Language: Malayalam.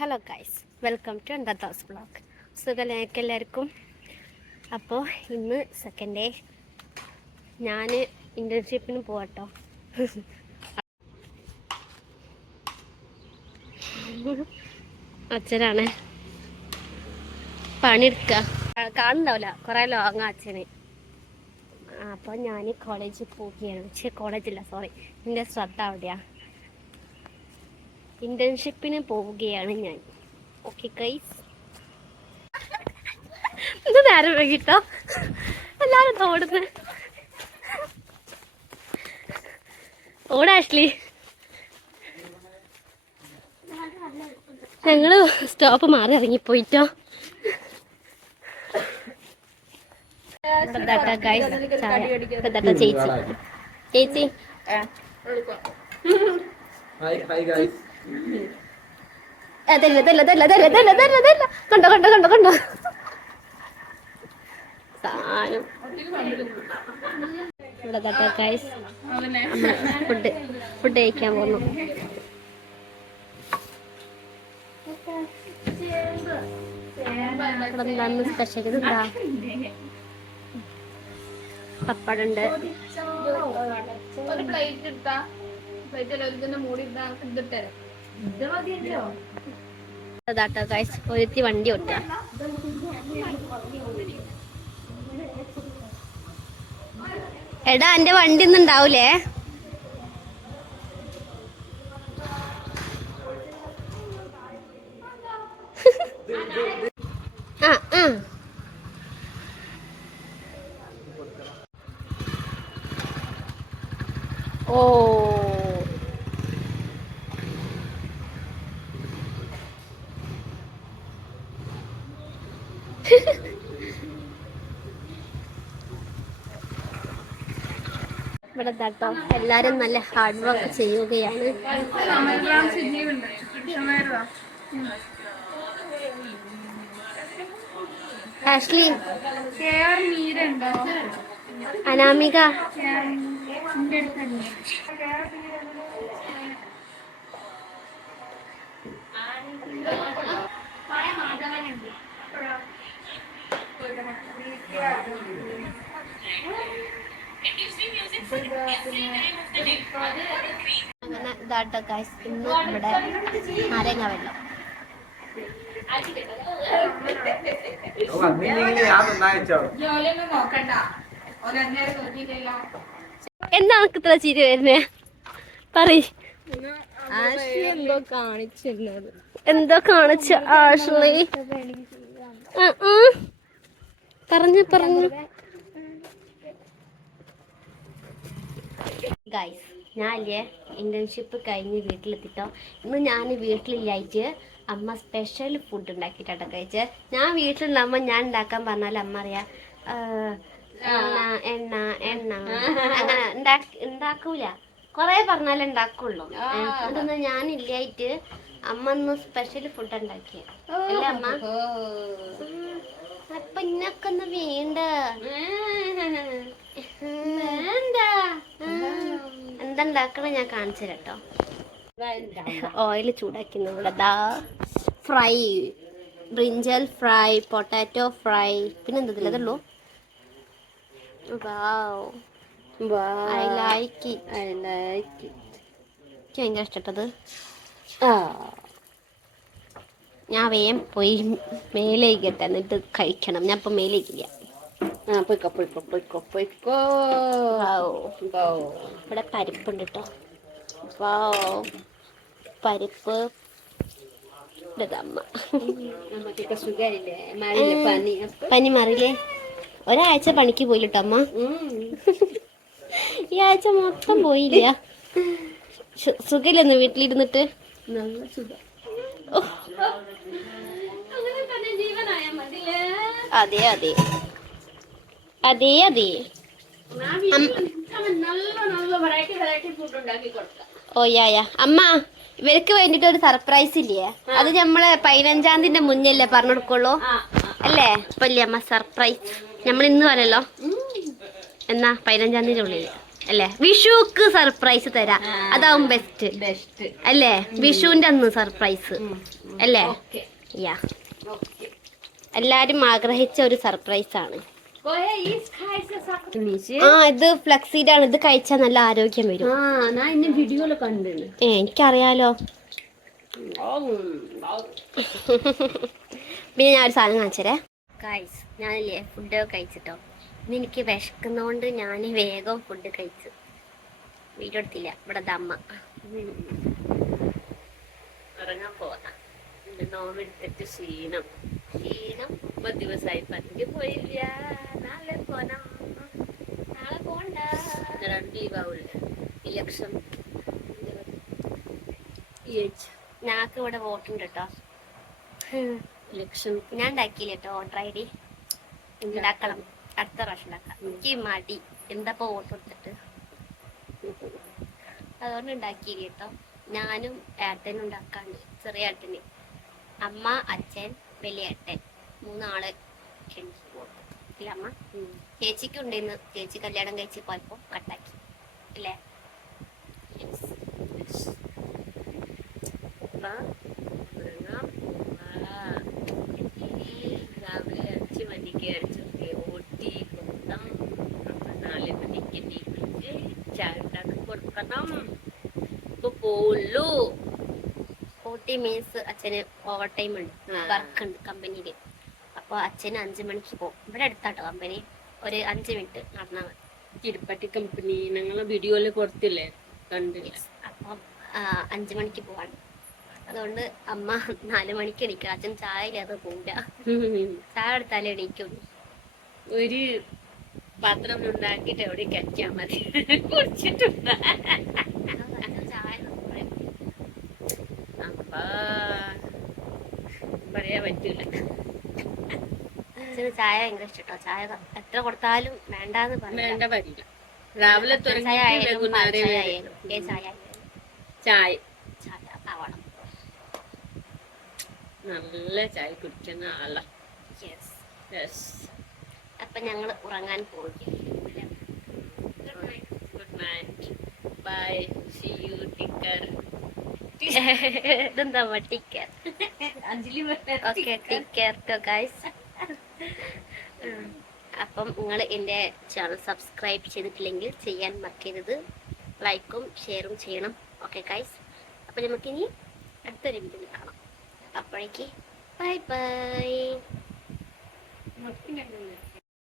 ഹലോ ഗൈസ്, വെൽക്കം ടു അണ്ടർദാസ് വ്ളോഗ്. സുഖം എല്ലാവർക്കും. അപ്പോൾ ഇന്ന് സെക്കൻഡ് ഡേ. ഞാൻ ഇൻറ്റേൺഷിപ്പിന് പോകട്ടോ. അച്ഛനാണ് പണിയെടുക്കുക. കാണുന്നുണ്ടാവില്ല, കുറേ ലോങ്ങ അച്ഛന്. അപ്പോൾ ഞാൻ കോളേജിൽ പോവുകയാണ്. പക്ഷേ കോളേജില്ല, സോറി, എൻ്റെ ശ്രദ്ധ അവിടെയാണ്. ഇന്റേൺഷിപ്പിന് പോവുകയാണ് ഞാൻ. ഓക്കെ ഗൈസ്, ഇത് നേരം വൈകിട്ടോ. എല്ലാരും ഓടുന്നു. ഓടാഷ്ലി, ഞങ്ങള് സ്റ്റോപ്പ് മാറി ഇറങ്ങിപ്പോയിട്ടോ. ചേച്ചി ചേച്ചി കണ്ടോ കണ്ടോ കണ്ടോ കണ്ടോ സാധനം. ഇവിടെ ഗൈസ് ഫുഡ് കഴിക്കാൻ പോന്നു. ഇവിടെ എന്താണ് സ്പെഷ്യൽ? ഇതെന്താ? പപ്പടുണ്ട്. അതാട്ടോ ഗൈസ്, ഒരുത്തി വണ്ടി ഓട്ട. എടാ, എന്റെ വണ്ടി ഒന്നും ഉണ്ടാവൂലേ? ആ ആ ഓ, ഇവിടെ കേട്ടോ എല്ലാരും നല്ല ഹാർഡ് വർക്ക് ചെയ്യുകയാണ്. ആഷ്ലി, അനാമിക, അങ്ങനെ ഇതാട്ടോ ഗൈസ്, ഇന്ന് ഇവിടെ നാരങ്ങ വെള്ളം. എന്താ നമുക്ക് ഇത്ര ചിരി വരുന്നേ? പറയ്. എന്തോ കാണിച്ച ആഷ്ലി? പറഞ്ഞു പറഞ്ഞു ഗൈസ്, ഞാനില്ലേ ഇന്റേൺഷിപ്പ് കഴിഞ്ഞ് വീട്ടിലെത്തിട്ടോ. ഇന്ന് ഞാൻ വീട്ടിലില്ലായിട്ട് അമ്മ സ്പെഷ്യൽ ഫുഡ് ഉണ്ടാക്കിയിട്ടോ കഴിച്ച്. ഞാൻ വീട്ടിലുണ്ടാകുമ്പോൾ ഞാൻ ഉണ്ടാക്കാൻ പറഞ്ഞാൽ അമ്മ അറിയാം എണ്ണ എണ്ണ അങ്ങനെ ഉണ്ടാക്കൂല. കൊറേ പറഞ്ഞാലേ ഉണ്ടാക്കുള്ളൂ. അതൊന്ന് ഞാനില്ലായിട്ട് അമ്മ ഒന്ന് സ്പെഷ്യൽ ഫുഡ് ഉണ്ടാക്കിയ അല്ലേ അമ്മ? അപ്പൊ ഇന്നൊക്കെ ഒന്ന് വേണ്ട എന്തുണ്ടാക്കണ ഞാൻ കാണിച്ചു തരാട്ടോ. ഓയിൽ ചൂടാക്കുന്നു. ഇവിടെ fry, brinjal fry, potato fry, പിന്നെ എന്തതില്ല അതുള്ളൂ. I like it. എനിക്ക് ഭയങ്കര ഇഷ്ടപ്പെട്ടത്. ഞാൻ വേഗം പോയി മേലേക്കട്ടെ, എന്നിട്ട് കഴിക്കണം. ഞാൻ ഇപ്പൊ മേലേക്കില്ല. ഇവിടെ പരിപ്പുണ്ട് കേട്ടോ. പരിപ്പ് പനി മാറിയില്ലേ? ഒരാഴ്ച പണിക്ക് പോയിട്ടോ അമ്മ. ഈ ആഴ്ച മൊത്തം പോയില്ല. സുഖമില്ലെന്ന് വീട്ടിലിരുന്നിട്ട്. നല്ല സുഖം. അതെ അതെ അതെ അതെ. ഓ യാ അമ്മ, ഇവർക്ക് വേണ്ടിട്ട് ഒരു സർപ്രൈസ് ഇല്ലേ? അത് നമ്മള് 15-ാം തീയതി മുന്നല്ലേ പറഞ്ഞു കൊടുക്കുള്ളൂ അല്ലേ? അപ്പൊ ഇല്ലേ അമ്മ സർപ്രൈസ്? നമ്മൾ ഇന്ന് പറയല്ലോ, എന്നാ 15-ാം തീയതി ഉള്ളില് അല്ലേ? വിഷുക്ക് സർപ്രൈസ് തരാം, അതാവും ബെസ്റ്റ് അല്ലേ? വിഷുവിന്റെ അന്ന് സർപ്രൈസ് അല്ലേ? യാ, എല്ലാരും ആഗ്രഹിച്ച ഒരു സർപ്രൈസ് ആണ്. ഇത് ഫ്ലക്സീഡ് ആണ്. ഇത് കഴിച്ചാൽ നല്ല ആരോഗ്യം വരും. എനിക്കറിയാലോ. പിന്നെ ഞാൻ ഒരു സാധനം കാണിച്ചേ ഗൈസ്. ഞാനില്ലേ ഫുഡൊക്കെ കഴിച്ചിട്ടോ. ഇന്ന് എനിക്ക് വിശക്കുന്നോണ്ട് ഞാൻ വേഗം ഫുഡ് കഴിച്ചു. വീഡിയോ എടുത്തില്ല. ഇവിടെ അമ്മ ഇറങ്ങാൻ പോന്ന നോമ്പെടുത്തിട്ട് ക്ഷീണം ദിവസമായി പതിക്ക് പോയില്ല. നാളെ പോണം. നാളെ പോണ്ട. ലീവാവില്ല. ഇലക്ഷൻ ഞങ്ങൾക്ക് ഇവിടെ വോട്ടുണ്ട് കേട്ടോ. ഇലക്ഷൻ ഞാൻ ഉണ്ടാക്കിയില്ല കേട്ടോ. വോട്ടർ ഐ ഡി ഉണ്ടാക്കണം, അടുത്ത പ്രാവശ്യം ഉണ്ടാക്കാം. എനിക്ക് മടി, എന്താ വോട്ട് കൊടുത്തിട്ട്. അതുകൊണ്ട് ഉണ്ടാക്കിയില്ല കേട്ടോ. ഞാനും ഏട്ടനും ഉണ്ടാക്കാണ്ട്. ചെറിയ ഏട്ടന്, അമ്മ, അച്ഛൻ, വലിയ ഏട്ടൻ, 3 ആള് ഇല്ല. അമ്മ ചേച്ചിക്ക് ഉണ്ടെന്ന്. ചേച്ചി കല്യാണം കഴിച്ച് പോയപ്പോ കട്ടാക്കി അല്ലേ? രാവിലെ 5 മണിക്ക് അടിച്ചൊക്കെ ഓട്ടി കൊടുക്കണം. 4 മണിക്ക് നീക്കിട്ട് ചായ ഉണ്ടാക്കി കൊടുക്കണം. ഇപ്പൊ പോവുള്ളൂ. ഓട്ടി മീൻസ് അച്ഛന് ഓവർ ടൈം ഉണ്ട്, വർക്ക് ഉണ്ട് കമ്പനിയില്. അപ്പൊ അച്ഛന് 5 മണിക്ക് പോകും. ഇവിടെ അടുത്താട്ടോ കമ്പനി, ഒരു 5 മിനിറ്റ് നടന്നാൽ മതി. തിരുപ്പതി കമ്പനി ഞങ്ങൾ വീഡിയോയില് കൊടുത്തില്ലേ, കണ്ടില്ല. അപ്പം 5 മണിക്ക് പോവാണ്. അതുകൊണ്ട് അമ്മ 4 മണിക്ക് എണീക്കണം. അച്ഛൻ ചായ ഇല്ലാതെ പോവില്ല. ചായ എടുത്താലേ എണീക്കും. ഒരു പാത്രം ഉണ്ടാക്കിട്ട് എവിടെ കഴിക്കാൻ മതി. കുടിച്ചിട്ടുണ്ട് പറയാൻ പറ്റൂല. അച്ഛന് ചായ ഭയങ്കര ഇഷ്ടട്ടോ. ചായ എത്ര കൊടുത്താലും വേണ്ടാന്ന് വേണ്ട വരില്ല. രാവിലെ ചായ ആവണം. നല്ല ചായ കുടിക്കുന്ന ആളാ. അപ്പൊ ഞങ്ങൾ ഉറങ്ങാൻ പോവുകയാണ്. Good night, bye, see you, ടിക്കർ. ഇതെന്താ ടിക്കർ? Okay, take care guys. അപ്പം നിങ്ങൾ എൻ്റെ ചാനൽ സബ്സ്ക്രൈബ് ചെയ്തിട്ടില്ലെങ്കിൽ ചെയ്യാൻ മറക്കരുത്. ലൈക്കും ഷെയറും ചെയ്യണം. ഓക്കെ ഗൈസ്, അപ്പം നമുക്കിനി അടുത്തൊരു വീഡിയോയിൽ കാണാം. അപ്പോഴേക്ക് ബൈ ബൈ.